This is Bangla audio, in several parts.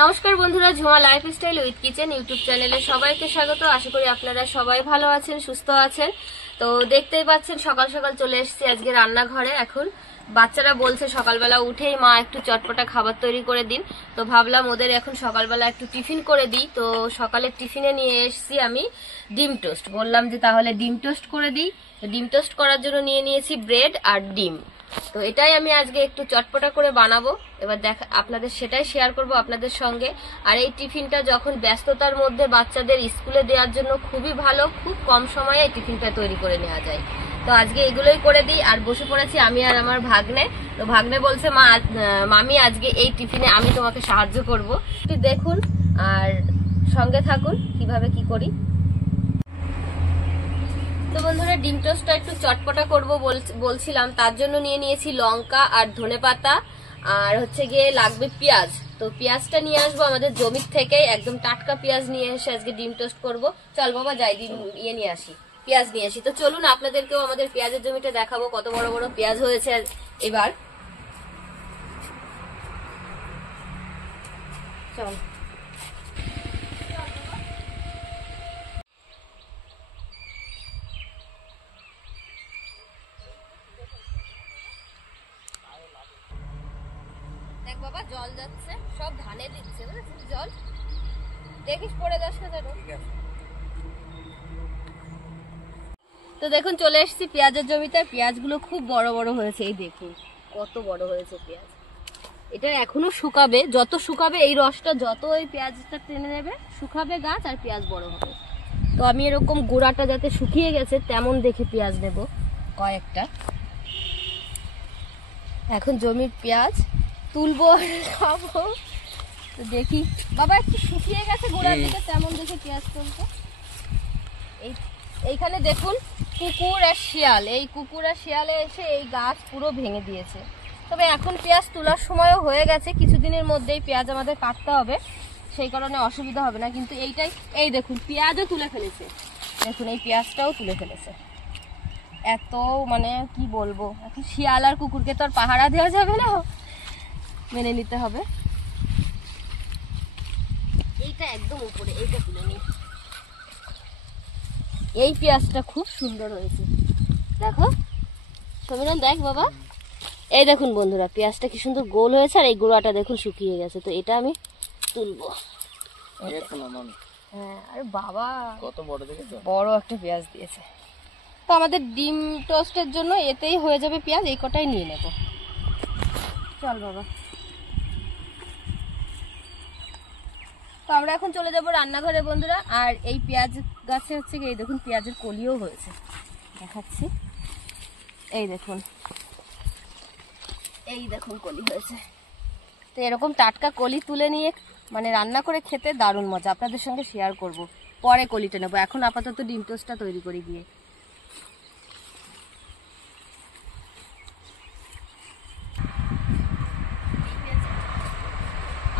নমস্কার বন্ধুরা, Jhuma lifestyle with kitchen YouTube চ্যানেলে সবাইকে স্বাগত। আশা করি আপনারা সবাই ভালো আছেন, সুস্থ আছেন। তো দেখতেই পাচ্ছেন সকাল সকাল চলে এসেছি আজকে রান্নাঘরে। এখন বাচ্চারা বলছে সকালবেলা উঠেই মা একটু চটপটা খাবার তৈরি করে দিন, তো ভাবলাম ওদের এখন সকালবেলা একটু টিফিন করে দিই। তো সকালের টিফিনে নিয়ে এসেছি আমি ডিম টোস্ট। বললাম যে তাহলে ডিম টোস্ট করে দিই। ডিম টোস্ট করার জন্য নিয়ে নিয়েছি ব্রেড আর ডিম। তো এটাই আমি আজকে একটু চটপটা করে বানাবো। এবার আপনাদের সেটাই শেয়ার করব আপনাদের সঙ্গে। আর এই টিফিনটা যখন ব্যস্ততার মধ্যে বাচ্চাদের স্কুলে দেওয়ার জন্য খুবই ভালো, খুব কম সময়ে এই টিফিনটা তৈরি করে নেওয়া যায়। তো আজকে এগুলোই করে দিই। আর বসে পড়েছি আমি আর আমার ভাগ্নে। তো ভাগ্নে বলছে মামি আজকে এই টিফিনে আমি তোমাকে সাহায্য করব। একটু দেখুন আর সঙ্গে থাকুন কিভাবে কি করি। তো বন্ধুরা, ডিম টোস্টটা একটু চটপটা করব বলছিলাম, তার জন্য নিয়ে নিয়েছি লঙ্কা আর ধনেপাতা, আর হচ্ছে গিয়ে লাগবে পেঁয়াজ। তো পেঁয়াজটা নিয়ে আসবো আমাদের জমির থেকে, একদম টাটকা পেঁয়াজ নিয়ে এসে আজকে ডিম টোস্ট করব। চল বাবা যাই, নিয়ে আসি, পেঁয়াজ নিয়ে আসি। তো চলুন আপনাদেরকেও আমাদের পেঁয়াজের জমিটা দেখাবো, কত বড় বড় পেঁয়াজ হয়েছে এবার। চল দেখ বাবা, জল যাচ্ছে, সব ধানে দিচ্ছে, বুঝেছিস? জল দেখিস পড়ে যাস না যেন। তো দেখুন চলে এসেছি পেঁয়াজের জমিতে। পেঁয়াজগুলো খুব বড় বড় হয়েছে, এই দেখুন কত বড় হয়েছে পেঁয়াজ। এটা এখনো শুকাবে, যত শুকাবে এই রসটা যত ওই পেঁয়াজটা টেনে নেবে, শুকাবে গাছ আর পেঁয়াজ বড় হবে। তো আমি এরকম গোড়াটা যাতে শুকিয়ে গেছে তেমন দেখে পেঁয়াজ নেব কয়েকটা। এখন জমির পেঁয়াজ তুলবো আর খাবো। তো দেখি বাবা, একটু শুকিয়ে গেছে গোড়ার দিকে, তেমন দেখে পেঁয়াজ তুলবো। এইখানে দেখুন কুকুর আর শিয়াল, এই কুকুর আর শিয়ালে এসে এই গাছ পুরো ভেঙে দিয়েছে। তবে এখন পেঁয়াজ তোলার সময়ও হয়ে গেছে, কিছুদিনের মধ্যেই পেঁয়াজ আমাদের কাটতে হবে, সেই কারণে অসুবিধা হবে না। কিন্তু এই দেখুন পেঁয়াজও তুলে ফেলেছে, দেখুন এই পেঁয়াজটাও তুলে ফেলেছে। এত মানে কি বলবো, এখন শিয়াল আর কুকুরকে তো আর পাহারা দেওয়া যাবে না, মেনে নিতে হবে। এইটা একদম উপরে, এইটা তুলে নিই। এই পেঁয়াজটা খুব সুন্দর হয়েছে, দেখো সমীরণ, দেখ বাবা, এই দেখুন বন্ধুরা পেঁয়াজটা কি সুন্দর গোল হয়েছে, আর এই গোড়াটা দেখুন শুকিয়ে গেছে। তো এটা আমি তুলবো। হ্যাঁ, আরে বাবা কত বড় একটা পেঁয়াজ দিয়েছে। তো আমাদের ডিম টোস্টের জন্য এতেই হয়ে যাবে পেঁয়াজ, এই কটাই নিয়ে নেব। চল বাবা। তো আমরা এখন চলে যাব রান্নাঘরে বন্ধুরা। আর এই পেঁয়াজ গাছে হচ্ছে এই দেখুন পেঁয়াজের কলিও হয়েছে, দেখাচ্ছি। এই দেখুন, এই দেখুন কলি হয়েছে। তো এরকম টাটকা কলি তুলে নিয়ে মানে রান্না করে খেতে দারুণ মজা, আপনাদের সঙ্গে শেয়ার করব। পরে কলিটা নেবো, এখন আপাতত ডিম টোস্টটা তৈরি করে গিয়ে।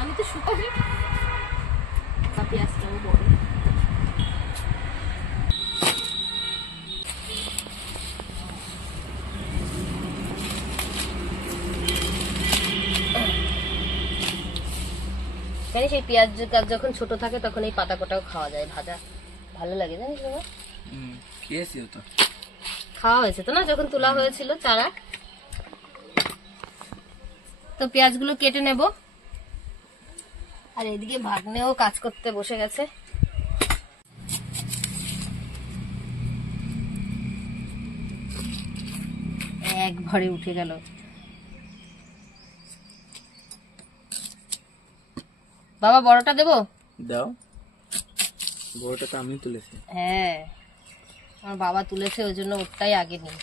আমি তো শুকাবি পেঁয়াজটাও বড়। জানিস এই পেঁয়াজ যখন ছোট থাকে তখন এই পাতা কোটাও খাওয়া যায়, ভাজা ভালো লাগে, জানিস বাবা? খেয়েছি তো, খাওয়া হয়েছে তো না, যখন তোলা হয়েছিল চারা। তো পেঁয়াজগুলো কেটে নেব। আর এদিকে ভাগ্নেও কাজ করতে বসে গেছে। একবারে উঠে গেল। বাবা বড়টা দেবো? দাও, বড়টা তো আমি তুলেছি। হ্যাঁ, আমার বাবা তুলেছে, ওই জন্য ওটাই আগে নিই।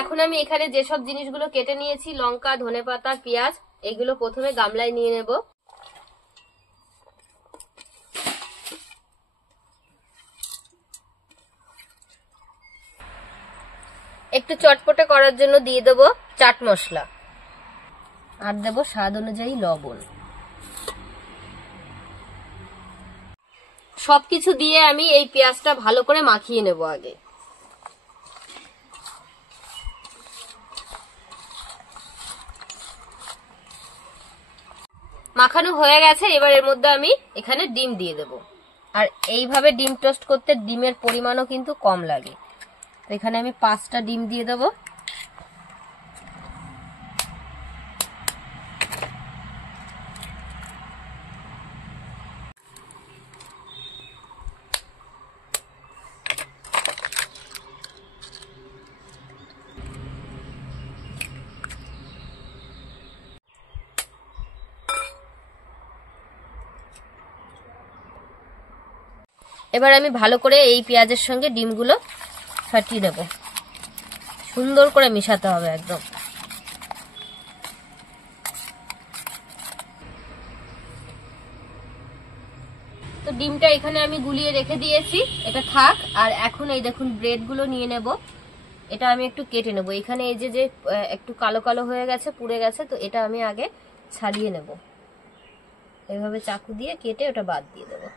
এখন আমি এখানে যেসব জিনিসগুলো কেটে নিয়েছি, লঙ্কা, ধনেপাতা, পেঁয়াজ, এগুলো প্রথমে গামলায় নিয়ে নেব। একটু চটপটে করার জন্য দিয়ে দেব চাট মশলা, আর দেব স্বাদ অনুযায়ী লবণ। সবকিছু দিয়ে আমি এই পেঁয়াজটা ভালো করে মাখিয়ে নেব আগে। মাখানো হয়ে গেছে, এবার এর মধ্যে আমি এখানে ডিম দিয়ে দেব। আর এইভাবে ডিম টোস্ট করতে ডিমের পরিমাণও কিন্তু কম লাগে। তো এখানে আমি 5টা ডিম দিয়ে দেব। এবার আমি ভালো করে এই পেঁয়াজের সঙ্গে ডিমগুলো ফাটিয়ে নেব। সুন্দর করে মিশাতে হবে একদম। তো ডিমটা এখানে আমি গুলিয়ে রেখে দিয়েছি, এটা থাক। আর এখন এই দেখুন ব্রেড গুলো নিয়ে নেব। এটা আমি একটু কেটে নেব। এখানে এই যে একটু কালো কালো হয়ে গেছে, পুড়ে গেছে, তো এটা আমি আগে ছাড়িয়ে নেব। এইভাবে চাকু দিয়ে কেটে ওটা বাদ দিয়ে দেবো।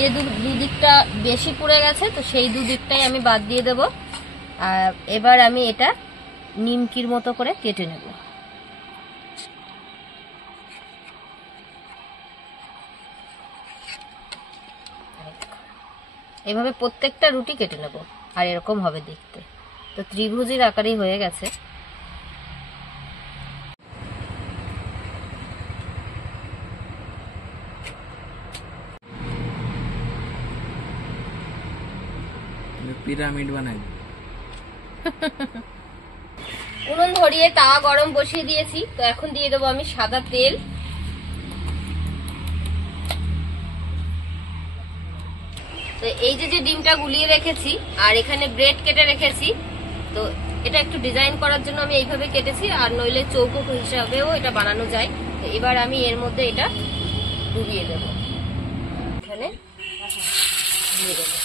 যে দুদিকটা বেশি পুড়ে গেছে, তো সেই দুদিকটাই আমি বাদ দিয়ে দেব। আর এবার আমি এটা নিমকির মতো করে কেটে নেব। এভাবে প্রত্যেকটা রুটি কেটে নেব, আর এরকম হবে দেখতে। তো ত্রিভুজের আকারেই হয়ে গেছে। পিরামিড বানাই। উনুন ধরিয়ে তাওয়া গরম বসিয়ে দিয়েছি। তো এখন দিয়ে দেবো আমি সাদা তেল। তো এই যে ডিমটা গুলিয়ে রেখেছি আর এখানে ব্রেড কেটে রেখেছি, তো এটা একটু ডিজাইন করার জন্য আমি এইভাবে কেটেছি, আর নইলে চৌকো হিসাবেও এটা বানানো যায়। তো এবার আমি এর মধ্যে এটা ডুবিয়ে দেব। এখানে দিয়ে দেবো।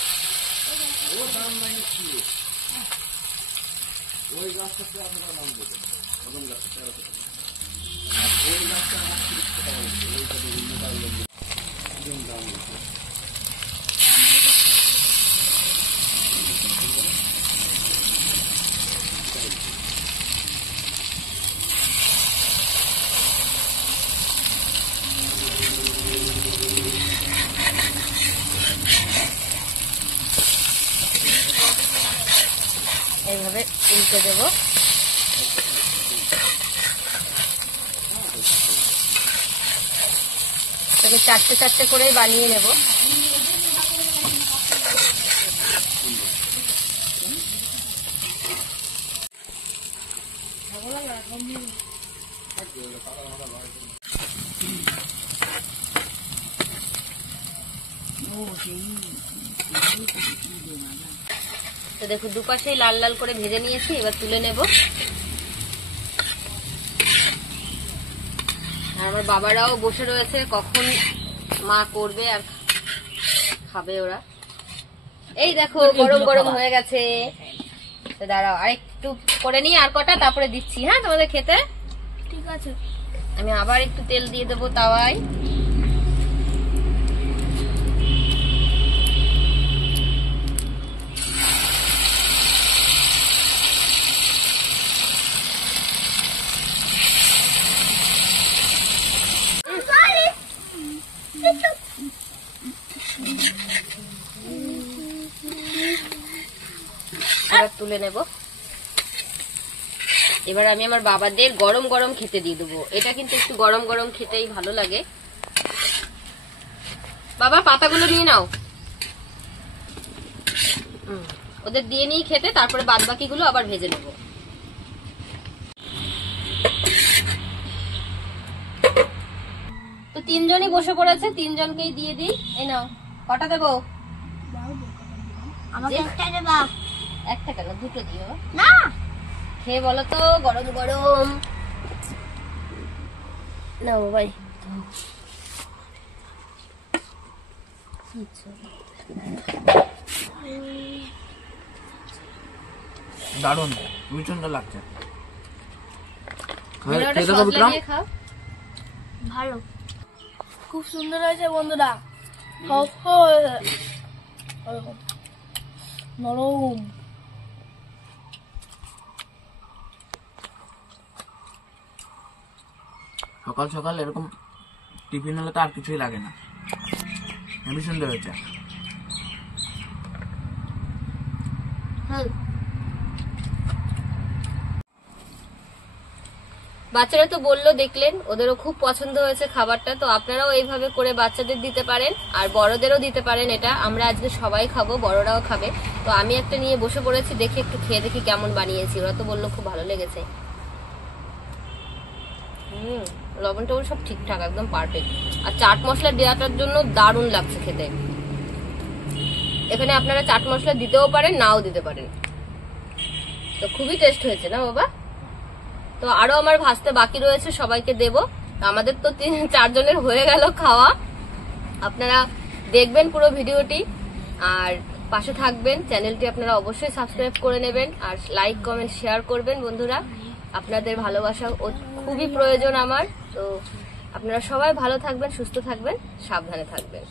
এইভাবে উল্টে দেব। তাকে চারটে চারটে করে বানিয়ে নেব। তো দেখো দুপাশেই লাল লাল করে ভেজে নিয়েছি, এবার তুলে নেব। আর আমার বাবারাও বসে রয়েছে, কখন মা করবে আর খাবে ওরা। এই দেখো গরম গরম হয়ে গেছে। তো দাঁড়াও আরেকটু করে নিই, আর কটা, তারপরে দিচ্ছি। হ্যাঁ তোমাদের খেতে ঠিক আছে। আমি আবার একটু তেল দিয়ে দেবো তাওয়ায়। তুলে নেব। এবার আমি আমার বাবাদের গরম গরম খেতে দিয়ে দেবো। এটা কিন্তু একটু গরম গরম খেতেই ভালো লাগে। বাবা পাতাগুলো নিয়ে নাও, ওদের দিয়ে নিয়ে খেতে, তারপরে বাদ বাকিগুলো আবার ভেজে নেব। তো তিনজনই বসে পড়েছে, তিনজনকেই দিয়ে দিই। এই নাও, কটা দেবো? আমাকে একটা দেবা। একটা কেন, দুটো দিও। না, খেয়ে বলো তো, গরম গরম। নাও ভাই। দারুণ, খুবই সুন্দর লাগছে। বিরাট খেয়ে দেখো সস বিক্রম। লাগিয়ে খাও। ভালো। খুব সুন্দর হয়েছে বন্ধুরা। নরম। সকাল সকাল এরকম টিফিন হলে তো আর কিছুই লাগে না। হেবি সুন্দর হয়েছে। বাচ্চারা তো বললো, দেখলেন, ওদেরও খুব পছন্দ হয়েছে খাবারটা। তো আপনারাও এইভাবে করে বাচ্চাদের দিতে পারেন, আর বড়দেরও দিতে পারেন। এটা আমরা আজকে সবাই খাবো, বড়রাও খাবে। তো আমি একটা নিয়ে বসে পড়েছি, দেখি একটু খেয়ে দেখি কেমন বানিয়েছি। ওরা তো বললো খুব ভালো লেগেছে। লবণ টবণ সব ঠিকঠাক, একদম পারফেক্ট। আর চাট মশলা দেওয়াটার জন্য দারুণ লাগছে খেতে। এখানে আপনারা চাট মশলা দিতেও পারেন, নাও দিতে পারেন। তো খুবই টেস্ট হয়েছে না বাবা? তো আরো আমার ভাজতে বাকি রয়েছে, সবাইকে দেব। আমাদের তো 3-4 জনের হয়ে গেল খাওয়া। আপনারা দেখবেন পুরো ভিডিওটি, আর পাশে থাকবেন। চ্যানেলটি আপনারা অবশ্যই সাবস্ক্রাইব করে নেবেন, আর লাইক কমেন্ট শেয়ার করবেন। বন্ধুরা, আপনাদের ভালোবাসা খুবই প্রয়োজন আমার। তো আপনারা সবাই ভালো থাকবেন, সুস্থ থাকবেন, সাবধানে থাকবেন।